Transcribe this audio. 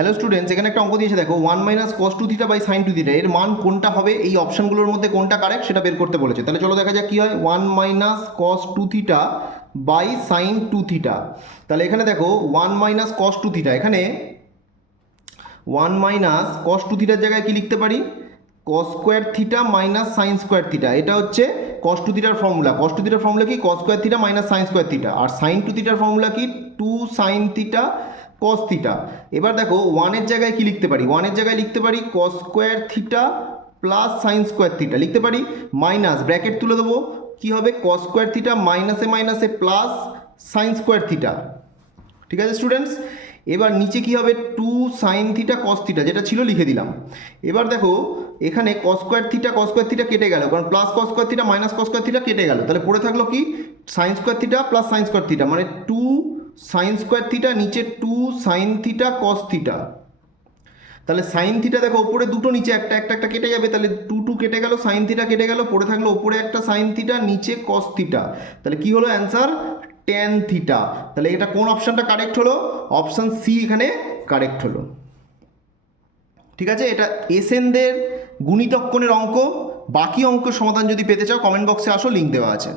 Hello students, এখানে একটা অঙ্ক দিয়েছে দেখো, 1 minus cos two theta by sine two theta, এর মান কোনটা হবে, এই অপশানগুলোর মধ্যে কোনটা কারেক্ট সেটা বের করতে বলেছে। তাহলে চলো দেখা যাক কী হয়। 1 minus cos two theta by sine two theta, তাহলে এখানে দেখো 1 মাইনাস কস টু থিটা, এখানে 1 মাইনাস কস টু থিটার জায়গায় কি লিখতে পারি, cos square theta minus sine square theta. এটা হচ্ছে কস টু থিটার ফর্মুলা। কস টু থিটার ফর্মুলা কি, cos square theta minus sine square theta. আর সাইন টু থিটার ফর্মুলা কি, 2 সাইন থিটা কস থিটা। এবার দেখো ওয়ানের জায়গায় কি লিখতে পারি, ওয়ানের জায়গায় লিখতে পারি cos square theta plus sign square theta লিখতে পারি, মাইনাস ব্র্যাকেট তুলে দেবো, কি হবে কস স্কোয়ার থিটা মাইনাসে মাইনাসে প্লাস সাইন স্কোয়ার থিটা। ঠিক আছে স্টুডেন্টস, এবার নিচে কি হবে, 2 সাইন থিটা কস থিটা, যেটা ছিল লিখে দিলাম। এবার দেখো এখানে কস স্কোয়ার থিটা কেটে গেল, কারণ plus cos square theta minus cos square theta কেটে গেল, তাহলে পড়ে থাকলো কি sign square theta plus sign square theta, মানে 2 সাইন স্কোয়ার থিটা, নিচে 2 সাইন থিটা কস থিটা। তাহলে সাইন থিটা দেখো ওপরে দুটো, নিচে একটা, একটা একটা কেটে যাবে, তাহলে 2 কেটে গেল, সাইন থিটা কেটে গেল, পড়ে থাকলো ওপরে একটা সাইন থিটা, নিচে কস থিটা। তাহলে কি হলো অ্যান্সার, ট্যান থিটা। তাহলে এটা কোন অপশানটা কারেক্ট হলো, অপশান সি এখানে কারেক্ট হলো। ঠিক আছে, এটা এসএনদের গুণিতক কোণের অঙ্ক। বাকি অঙ্কের সমাধান যদি পেতে চাও কমেন্ট বক্সে আসো, লিঙ্ক দেওয়া আছে।